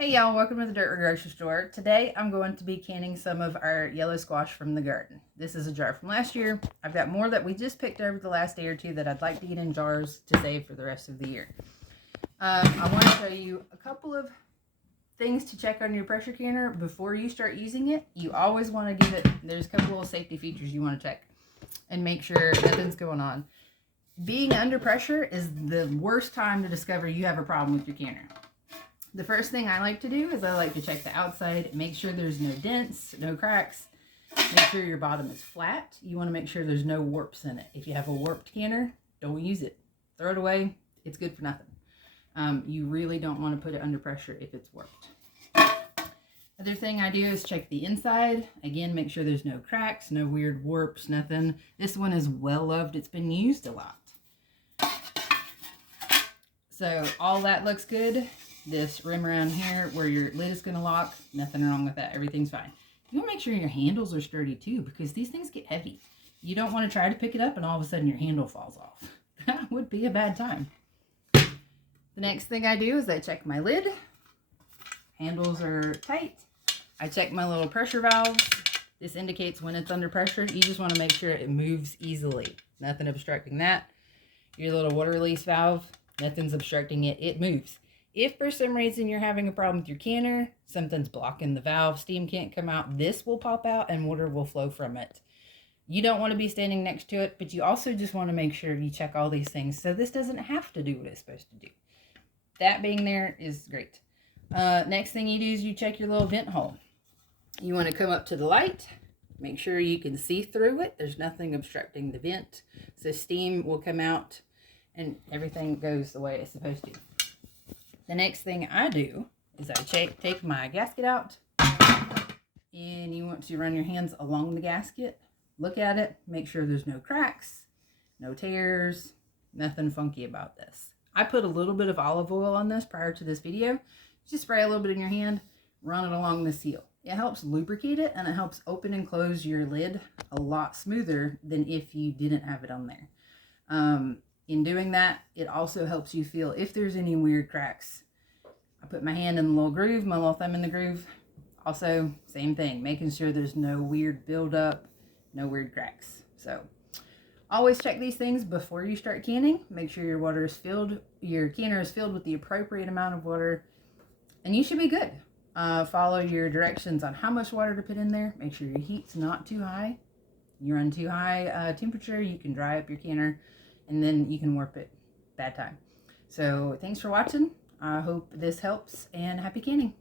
Hey y'all, welcome to the Dirt Road Grocery Store. Today I'm going to be canning some of our yellow squash from the garden. This is a jar from last year. I've got more that we just picked over the last day or two that I'd like to get in jars to save for the rest of the year. I want to show you a couple of things to check on your pressure canner before you start using it. You always want to give it, there's a couple of safety features you want to check and make sure nothing's going on. Being under pressure is the worst time to discover you have a problem with your canner. The first thing I like to do is I like to check the outside, make sure there's no dents, no cracks, make sure your bottom is flat. You want to make sure there's no warps in it. If you have a warped canner, don't use it. Throw it away. It's good for nothing. You really don't want to put it under pressure if it's warped. Other thing I do is check the inside. Again, make sure there's no cracks, no weird warps, nothing. This one is well loved. It's been used a lot. So all that looks good. This rim around here where your lid is going to lock, nothing wrong with that. Everything's fine. You want to make sure your handles are sturdy too, because these things get heavy. You don't want to try to pick it up and all of a sudden your handle falls off. That would be a bad time. The next thing I do is I check my lid. Handles are tight. I check my little pressure valves. This indicates when it's under pressure. You just want to make sure it moves easily. Nothing obstructing that. Your little water release valve, nothing's obstructing it. It moves. If for some reason you're having a problem with your canner, something's blocking the valve, steam can't come out, this will pop out and water will flow from it. You don't want to be standing next to it, but you also just want to make sure you check all these things so this doesn't have to do what it's supposed to do. That being there is great. Next thing you do is you check your little vent hole. You want to come up to the light, make sure you can see through it. There's nothing obstructing the vent, so steam will come out and everything goes the way it's supposed to. The next thing I do is I take my gasket out, and you want to run your hands along the gasket. Look at it, make sure there's no cracks, no tears, nothing funky about this. I put a little bit of olive oil on this prior to this video. Just spray a little bit in your hand, run it along the seal. It helps lubricate it, and it helps open and close your lid a lot smoother than if you didn't have it on there. In doing that, it also helps you feel if there's any weird cracks. I put my hand in the little groove, my little thumb in the groove. Also, same thing, making sure there's no weird buildup, no weird cracks. So, always check these things before you start canning. Make sure your water is filled, your canner is filled with the appropriate amount of water, and you should be good. Follow your directions on how much water to put in there. Make sure your heat's not too high. You run too high temperature, you can dry up your canner, and then you can warp it. Bad time. So thanks for watching. I hope this helps, and happy canning.